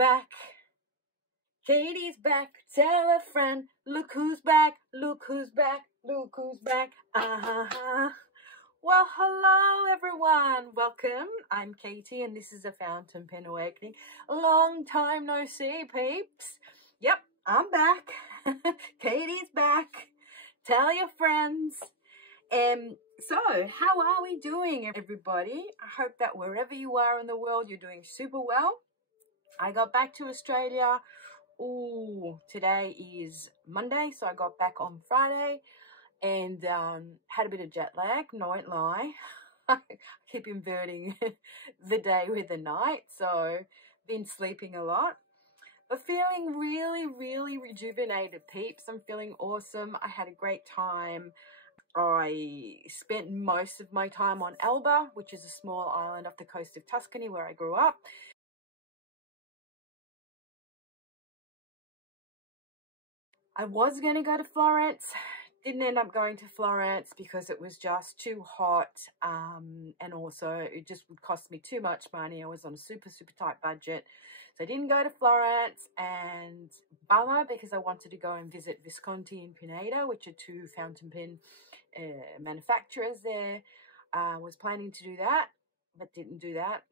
back. Katie's back. Tell a friend. Look who's back. Look who's back. Look who's back. Well, hello everyone. Welcome. I'm Katie and this is a fountain pen awakening. A long time no see, peeps. Yep, I'm back. Katie's back. Tell your friends. So, how are we doing, everybody? I hope that wherever you are in the world, you're doing super well. I got back to Australia. Ooh, today is Monday, so I got back on Friday and had a bit of jet lag, no, won't lie. I keep inverting the day with the night, so been sleeping a lot. But feeling really rejuvenated, peeps. I'm feeling awesome. I had a great time. I spent most of my time on Alba, which is a small island off the coast of Tuscany where I grew up. I was going to go to Florence, didn't end up going to Florence because it was just too hot, and also it just would cost me too much money. I was on a super tight budget, so I didn't go to Florence, and bummer because I wanted to go and visit Visconti and Pineda, which are two fountain pen manufacturers there. Was planning to do that, but didn't do that.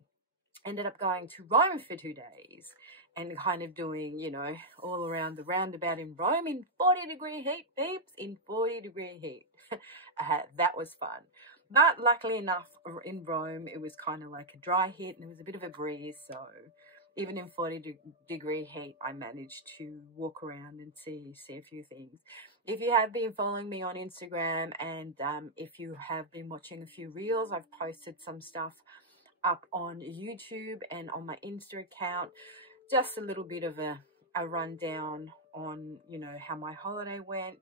Ended up going to Rome for 2 days and kind of doing, you know, all around the roundabout in Rome in 40-degree heat, peeps, in 40-degree heat. That was fun. But luckily enough, in Rome, it was kind of like a dry heat and there was a bit of a breeze. So even in 40-degree heat, I managed to walk around and see a few things. If you have been following me on Instagram and if you have been watching a few reels, I've posted some stuff up on YouTube and on my Insta account, just a little bit of a rundown on, you know, how my holiday went.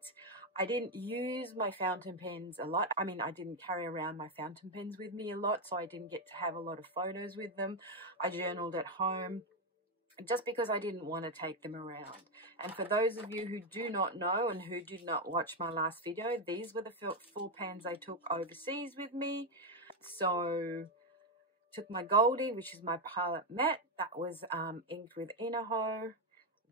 I didn't use my fountain pens a lot. I mean, I didn't carry around my fountain pens with me a lot, so I didn't get to have a lot of photos with them. I journaled at home just because I didn't want to take them around. And for those of you who do not know and who did not watch my last video, these were the 4 pens I took overseas with me. So took my Goldie, which is my Pilot Matte, that was inked with Inaho,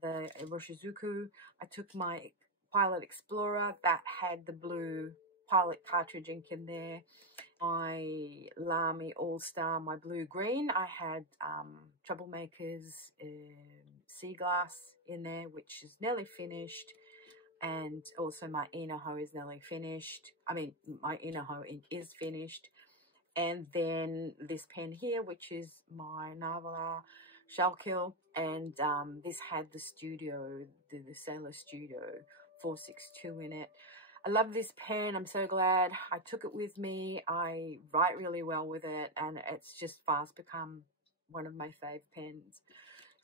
the Roshizuku. I took my Pilot Explorer that had the blue Pilot cartridge ink in there. My Lamy All-Star, my blue-green, I had Troublemaker's Sea Glass in there, which is nearly finished. And also my Inaho is nearly finished. I mean, my Inaho ink is finished. And then this pen here, which is my Nahvalur Skuylkill, and this had the Studio, the Sailor Studio 462 in it. I love this pen. I'm so glad I took it with me. I write really well with it, and it's just fast become one of my fave pens.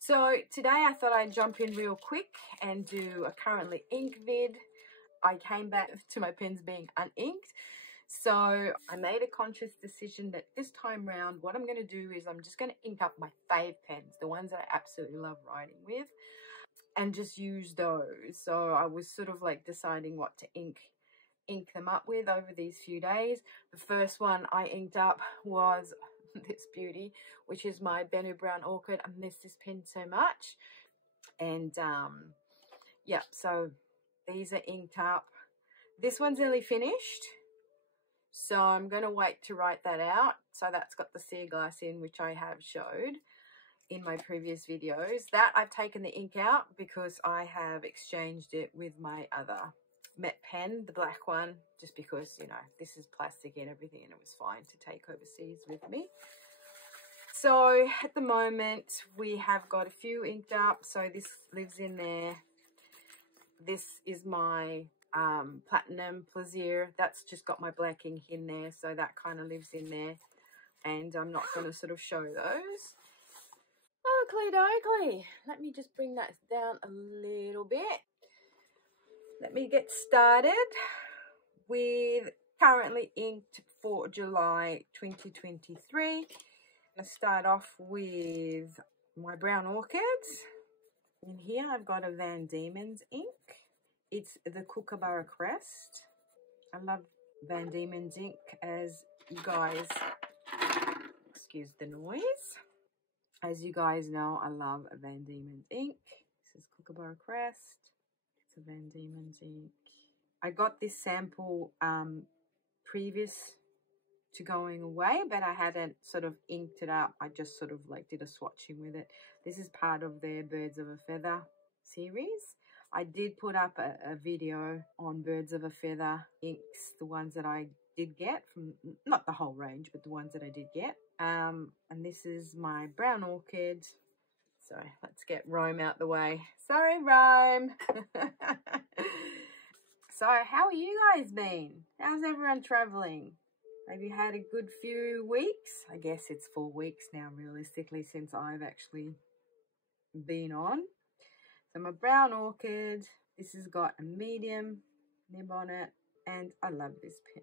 So today I thought I'd jump in real quick and do a currently inked vid. I came back to my pens being uninked. So I made a conscious decision that this time round, what I'm going to do is I'm just going to ink up my fave pens, the ones that I absolutely love writing with, and just use those. So I was sort of like deciding what to ink them up with over these few days. The first one I inked up was this beauty, which is my Benu Briolette Orchid. I miss this pen so much. And yeah, so these are inked up. This one's nearly finished, so I'm going to wait to write that out. So that's got the sea glass in, which I have showed in my previous videos. That I've taken the ink out because I have exchanged it with my other matte pen, the black one, just because, you know, this is plastic and everything and it was fine to take overseas with me. So at the moment we have got a few inked up. So this lives in there. This is my Platinum Plaisir. That's just got my black ink in there, so that kind of lives in there, and I'm not going to sort of show those. Oakley dokley, let me just bring that down a little bit. Let me get started with currently inked for July 2023. I'm going to start off with my brown orchids. In here I've got a Van Dieman's ink. It's the Kookaburra Crest. I love Van Dieman's ink, as you guys, excuse the noise. As you guys know, I love a Van Diemen's ink. This is Kookaburra Crest. It's a Van Diemen's ink. I got this sample previous to going away, but I hadn't sort of inked it up. I just sort of like did a swatching with it. This is part of their Birds of a Feather series. I did put up a video on Birds of a Feather inks, the ones that I did get from, not the whole range, but the ones that I did get. And this is my brown orchid. So let's get Rome out the way. Sorry, Rome. So how are you guys been? How's everyone traveling? Have you had a good few weeks? I guess it's 4 weeks now, realistically, since I've actually been on. So my brown orchid, this has got a medium nib on it, and I love this pen.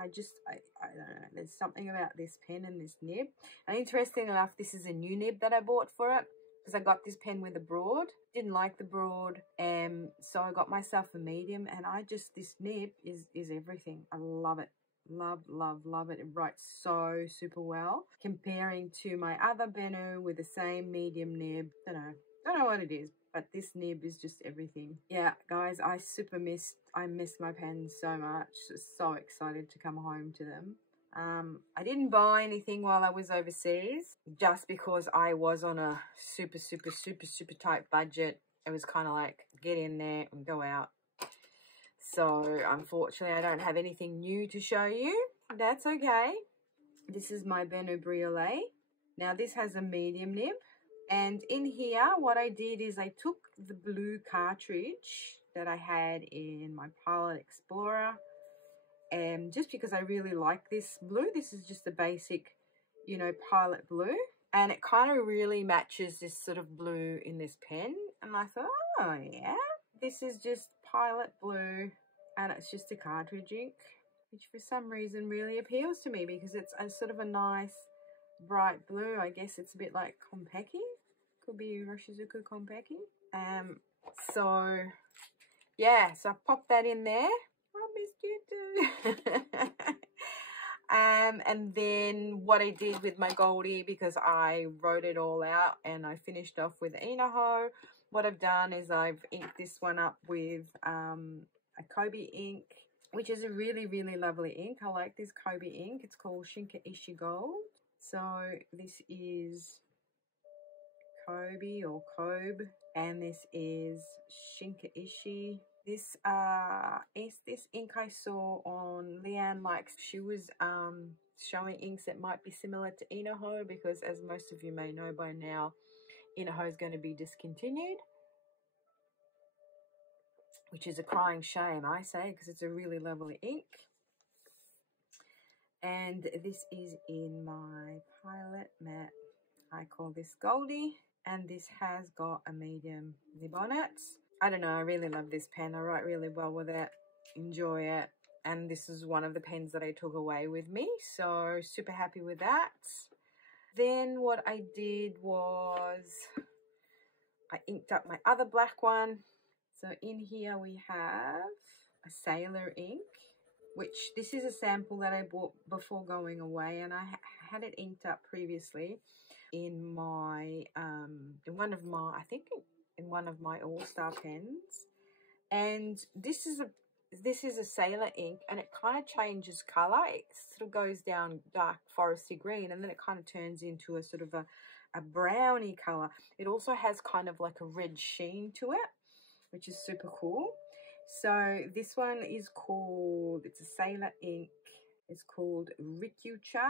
I don't know, there's something about this pen and this nib. And interesting enough, this is a new nib that I bought for it, because I got this pen with a broad. Didn't like the broad, so I got myself a medium, and this nib is everything. I love it. Love, love, love it. It writes so super well. Comparing to my other Benu with the same medium nib, don't know what it is, but this nib is just everything. Yeah, guys, I miss my pens so much. So excited to come home to them. I didn't buy anything while I was overseas, just because I was on a super tight budget. It was kind of like, get in there and go out. So unfortunately, I don't have anything new to show you. That's okay. This is my Benu Briolette. Now this has a medium nib. And in here, what I did is I took the blue cartridge that I had in my Pilot Explorer. And just because I really like this blue, this is just a basic, Pilot blue. And it kind of really matches this sort of blue in this pen. And I thought, oh yeah. This is just Pilot blue, and it's just a cartridge ink, which for some reason really appeals to me, because it's a sort of a nice bright blue. I guess it's a bit like Kompeki. Could be Roshizuku Kompeki. So yeah, so I popped that in there. I missed you too. And then what I did with my Goldie, because I wrote it all out and I finished off with Inaho, what I've done is I've inked this one up with a Kobe ink, which is a really, really lovely ink. I like this Kobe ink. It's called Shinkaichi Gold. So this is Kobe or Kobe, and this is Shinkaichi. This ink I saw on Leanne Likes. She was showing inks that might be similar to Inaho, because as most of you may know by now, Inaho is going to be discontinued, which is a crying shame, I say, because it's a really lovely ink. And this is in my Pilot Matte. I call this Goldie, and this has got a medium nib on it. I don't know, I really love this pen. I write really well with it, enjoy it, and this is one of the pens that I took away with me, so super happy with that. Then what I did was I inked up my other black one. So in here we have a Sailor ink, which this is a sample that I bought before going away, and I had it inked up previously in my in one of my All-Star pens. And this is a Sailor ink, and it kind of changes color. It sort of goes down dark foresty green, and then it kind of turns into a sort of a browny color. It also has kind of like a red sheen to it, which is super cool. So this one is called, it's a Sailor ink. It's called Rickuycha.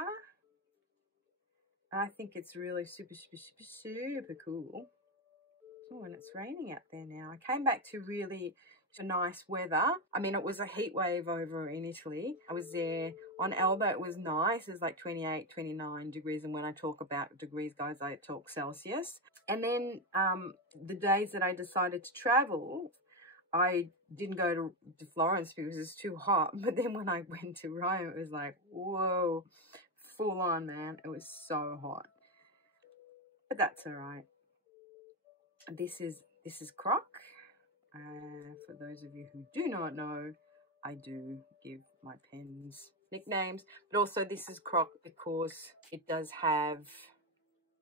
I think it's really super cool. Oh, and it's raining out there now. I came back to nice weather. I mean, it was a heat wave over in Italy. I was there on Alba. It was nice. It was like 28, 29 degrees. And when I talk about degrees, guys, I talk Celsius. And then the days that I decided to travel, I didn't go to Florence because it was too hot. But then when I went to Rome, it was like, whoa, full on, man. It was so hot. But that's all right. This is Croc. For those of you who do not know, I do give my pens nicknames, but also this is Croc because it does have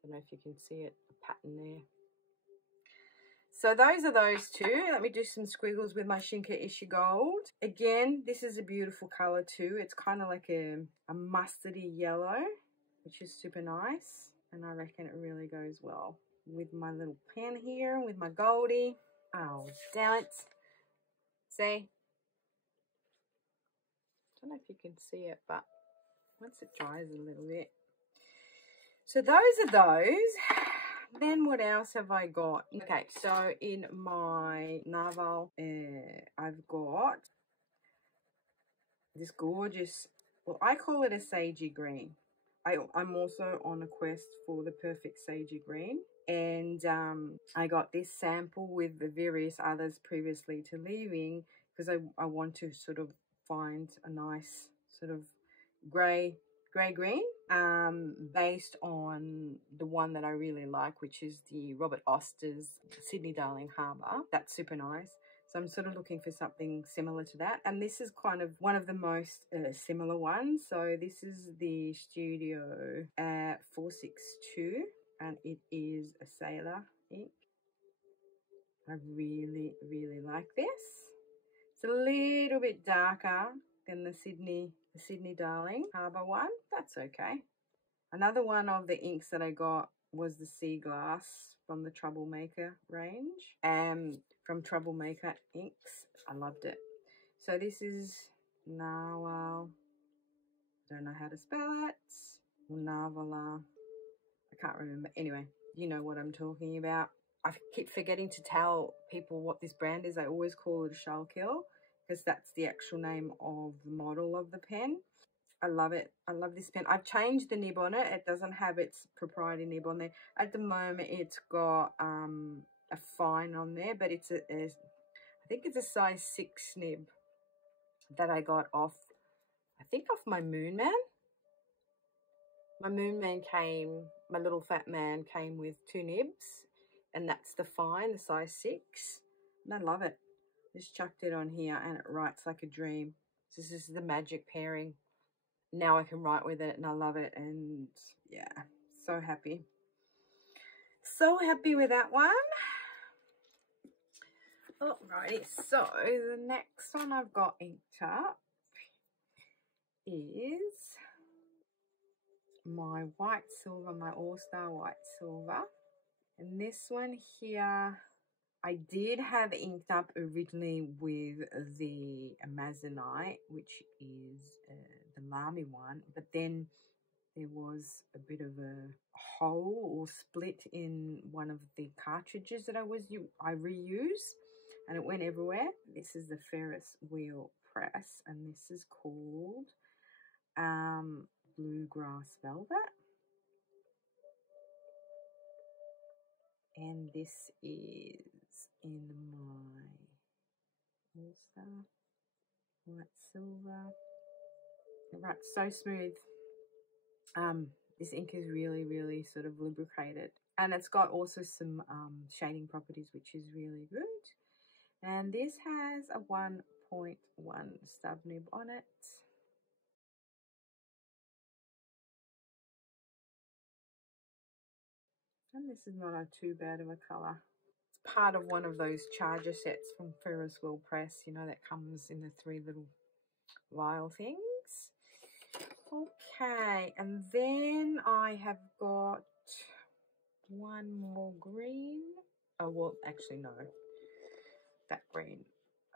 don't know if you can see it, a pattern there. So those are those two. Let me do some squiggles with my Shinkaichi Gold. Again, this is a beautiful color too. It's kind of like a mustardy yellow, which is super nice. And I reckon it really goes well with my little pen here, with my Goldie. Oh, damn it. See? Don't know if you can see it, but once it dries a little bit. So those are those. Then what else have I got? Okay, so in my Nahvalur, I've got this gorgeous, well, I call it a sagey green. I'm also on a quest for the perfect sagey green. And I got this sample with the various others previously to leaving because I want to sort of find a nice sort of grey green based on the one that I really like, which is the Robert Oster's Sydney Darling Harbour. That's super nice. So I'm sort of looking for something similar to that. And this is kind of one of the most similar ones. So this is the Studio 462 and it is a Sailor ink. I really, really like this. It's a little bit darker than the Sydney Darling Harbour one. That's okay. Another one of the inks that I got was the Sea Glass from the Troublemaker range. From Troublemaker inks. I loved it. So this is Nahvalur. Don't know how to spell it. Nahvalur. I can't remember. Anyway, you know what I'm talking about. I keep forgetting to tell people what this brand is. I always call it a Skuylkill because that's the actual name of the model of the pen. I love it. I love this pen. I've changed the nib on it. It doesn't have its proprietary nib on there. At the moment, it's got a fine on there, but it's I think it's a size 6 nib that I got off, I think off my Moonman. My Moonman came, my little fat man came with 2 nibs, and that's the fine, the size 6. And I love it. Just chucked it on here and it writes like a dream. So this is the magic pairing. Now I can write with it and I love it, and yeah, so happy. So happy with that one. Alrighty, so the next one I've got inked up is my Whitesilver, my All-Star Whitesilver. And this one here, I did have inked up originally with the Amazonite, which is the Lamy one, but then there was a bit of a hole or split in one of the cartridges that I reuse, and it went everywhere. This is the Ferris wheel press, and this is called Bluegrass Velvet. And this is in my All-Star Whitesilver. It writes so smooth. This ink is really, really sort of lubricated. And it's got also some shading properties, which is really good. And this has a 1.1 stub nib on it. And this is not too bad of a colour. It's part of one of those charger sets from Ferris Wheel Press, you know, that comes in the 3 little vial things. Okay, and then I have got one more green. Oh, well, actually, no. That green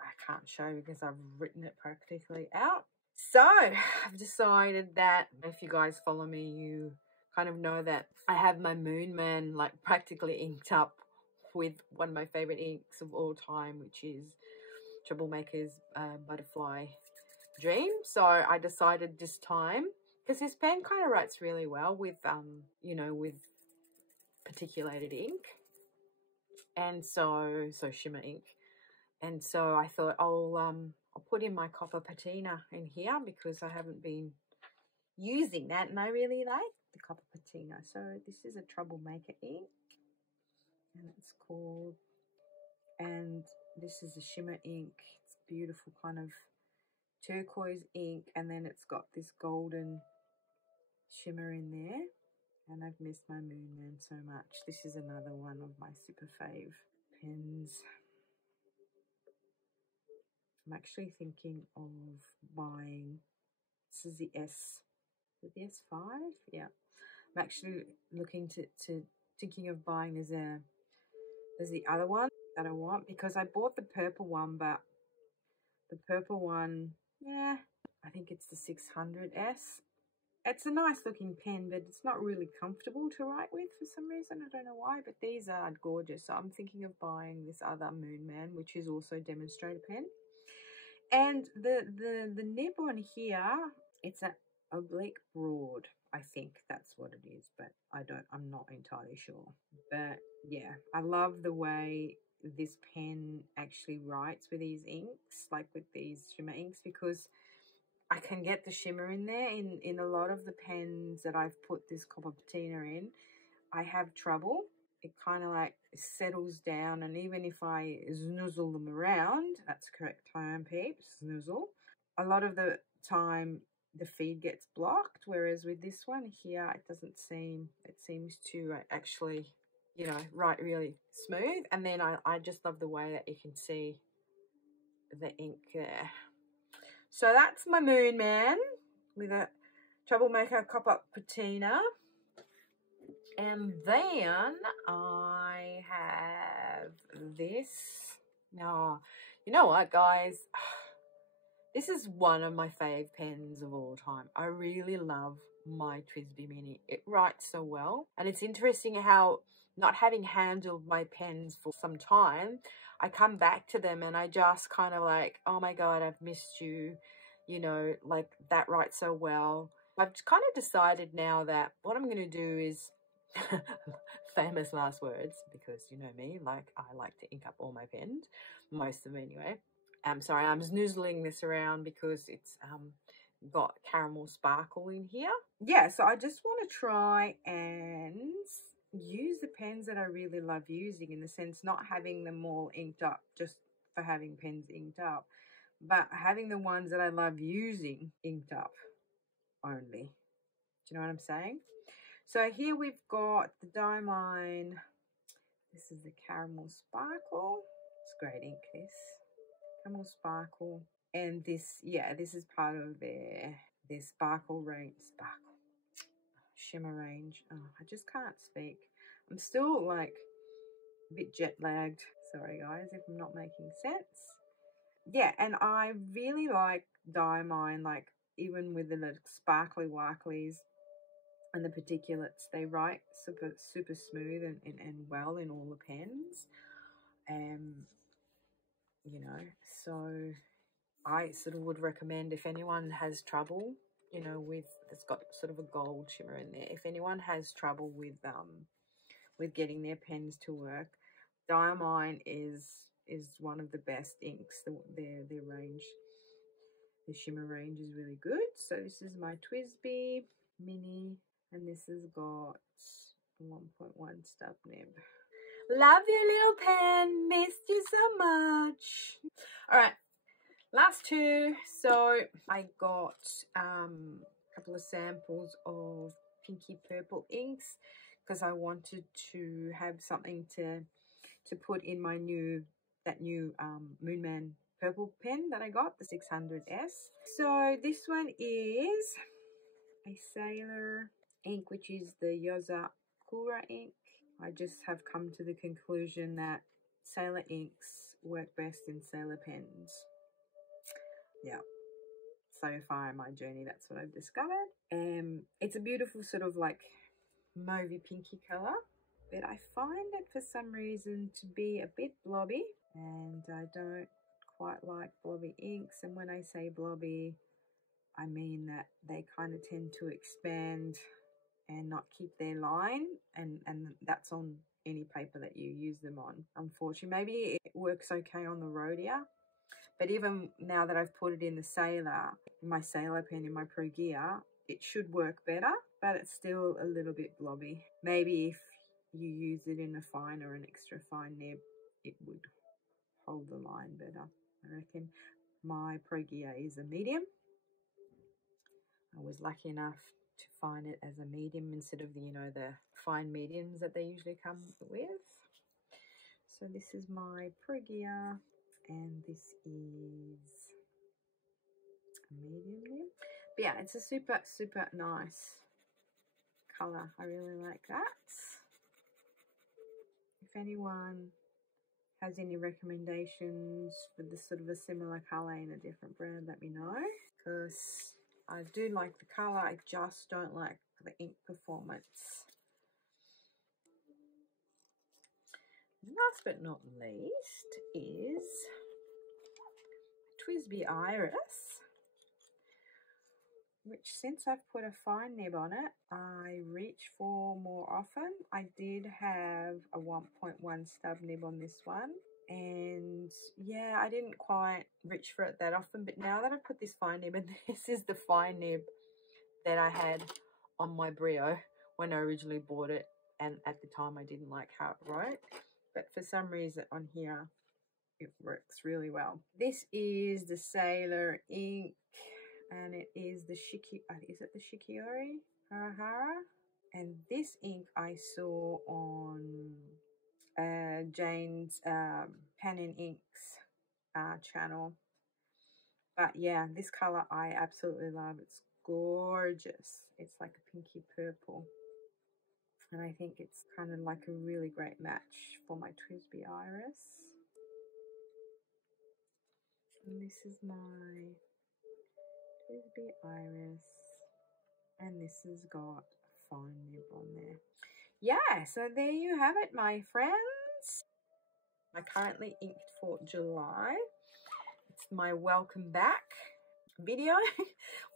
I can't show because I've written it practically out. So I've decided that if you guys follow me, you kind of know that I have my Moonman like practically inked up with one of my favorite inks of all time, which is Troublemaker's Butterfly Dream. So I decided this time, because this pen kind of writes really well with you know, with particulated ink, and so shimmer ink. And so I thought I'll put in my copper patina in here because I haven't been using that, and I really like the copper patina. So this is a Troublemaker ink, and it's called, and this is a shimmer ink. It's beautiful kind of turquoise ink, and then it's got this golden shimmer in there, And I've missed my Moonman so much. This is another one of my super fave pens. I'm actually thinking of buying, this is the S5? Yeah. I'm actually looking to thinking of buying, there's the other one that I want, because I bought the purple one, but the purple one, yeah, I think it's the 600S. It's a nice looking pen, but it's not really comfortable to write with for some reason. I don't know why, but these are gorgeous. So I'm thinking of buying this other Moonman, which is also a demonstrator pen. And the nib on here, it's an oblique broad. I think that's what it is, but I'm not entirely sure. But yeah, I love the way this pen actually writes with these inks, like with these shimmer inks, because I can get the shimmer in there. In a lot of the pens that I've put this copper patina in, I have trouble. It kind of like settles down, and even if I snoozle them around, that's correct term, peeps, snoozle, a lot of the time the feed gets blocked, whereas with this one here, it doesn't seem, it seems to actually, you know, write really smooth. And then I just love the way that you can see the ink there. So that's my Moonman with a Troublemaker copper patina. And then I have this. Now, you know what, guys? This is one of my fave pens of all time. I really love my Twisbee Mini. It writes so well. And it's interesting how, not having handled my pens for some time, I come back to them and I just kind of like, oh my God, I've missed you. You know, like that writes so well. I've kind of decided now that what I'm going to do is, famous last words, because you know me, like I like to ink up all my pens, most of them anyway. I'm sorry, I'm snoozling this around because it's got caramel sparkle in here. Yeah, so I just want to try and use the pens that I really love using, in the sense not having them all inked up just for having pens inked up, but having the ones that I love using inked up only. Do you know what I'm saying? So here we've got the Diamine. This is the caramel sparkle. It's great ink, this. Caramel sparkle. And this, yeah, this is part of their sparkle range, shimmer range. Oh, I just can't speak. I'm still like a bit jet lagged. Sorry guys if I'm not making sense. Yeah, and I really like Diamine, like even with the sparkly warklies and the particulates, they write super smooth and well in all the pens. You know, so I sort of would recommend, if anyone has trouble, you know, with, it's got sort of a gold shimmer in there, if anyone has trouble with getting their pens to work, Diamine is one of the best inks. Their range, the shimmer range is really good. So this is my Twisbee Mini, and this has got 1.1 stub nib. Love you, little pen. Missed you so much. All right, last two. So I got a couple of samples of pinky purple inks because I wanted to have something to put in my new Moonman purple pen that I got, the 600S. So this one is a Sailor ink, which is the Yoza Kura ink. I just have come to the conclusion that Sailor inks work best in Sailor pens. Yeah, so far in my journey, that's what I've discovered. It's a beautiful sort of like mauvey pinky colour, but I find it for some reason to be a bit blobby, and I don't quite like blobby inks. And when I say blobby, I mean that they kind of tend to expand and not keep their line, and that's on any paper that you use them on. Unfortunately, maybe it works okay on the Rhodia, but even now that I've put it in the Sailor, my Sailor pen in my Pro Gear, it should work better, but it's still a little bit blobby. Maybe if you use it in a fine or an extra fine nib, it would hold the line better, I reckon. My Pro Gear is a medium. I was lucky enough to fine it as a medium instead of the, you know, the fine mediums that they usually come with. So this is my Perugia, and this is a medium nib. But yeah, it's a super, super nice colour. I really like that. If anyone has any recommendations for this sort of a similar colour in a different brand, let me know, because I do like the colour, I just don't like the ink performance. Last but not least is TWSBI Iris, which, since I've put a fine nib on it, I reach for more often. I did have a 1.1 stub nib on this one, and yeah, I didn't quite reach for it that often, but now that I put this fine nib, and this is the fine nib that I had on my Brio when I originally bought it, and at the time I didn't like how it wrote, but for some reason on here it works really well. This is the Sailor ink, and it is the Shikiori Hara, and this ink I saw on Jane's Pen and Inks channel. But yeah, this color I absolutely love. It's gorgeous. It's like a pinky purple, and I think it's kind of like a really great match for my TWSBI Iris. And this is my TWSBI Iris, and this has got a fine nib on there. Yeah, so there you have it, my friends. I currently inked for July. It's my welcome back video.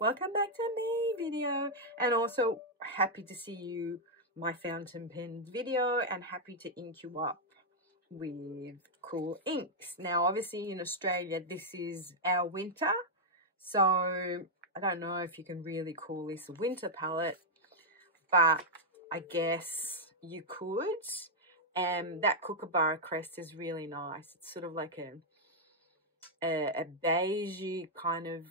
Welcome back to me video, and also happy to see you, my fountain pens video, and happy to ink you up with cool inks. Now obviously in Australia this is our winter, so I don't know if you can really call this a winter palette, but I guess you could. And that Kookaburra Crest is really nice. It's sort of like a beigey kind of,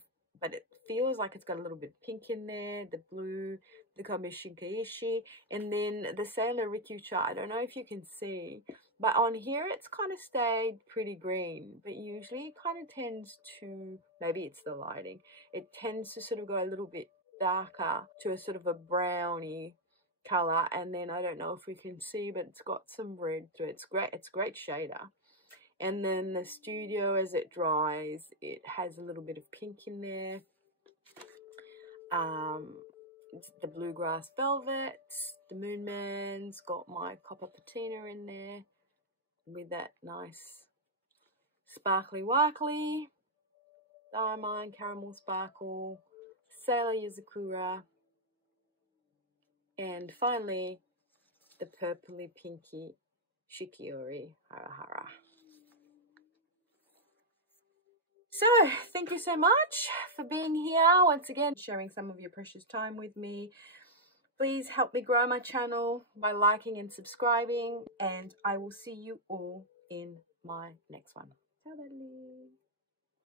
but it feels like it's got a little bit of pink in there. The blue, the color Shinkaichi, and then the Sailor Rickuycha. I don't know if you can see, but on here it's kind of stayed pretty green, but usually it kind of tends to, maybe it's the lighting, it tends to sort of go a little bit darker to a sort of a browny color, and then I don't know if we can see, but it's got some red through it. It's great. It's a great shader. And then the Studio, as it dries, it has a little bit of pink in there. The Bluegrass Velvet, the Moonman's got my copper patina in there with that nice sparkly warkly, Diamine caramel sparkle, Sailor Yozakura, and finally the purpley pinky Shikiori Hara. So thank you so much for being here once again, sharing some of your precious time with me. Please help me grow my channel by liking and subscribing, and I will see you all in my next one. Ciao,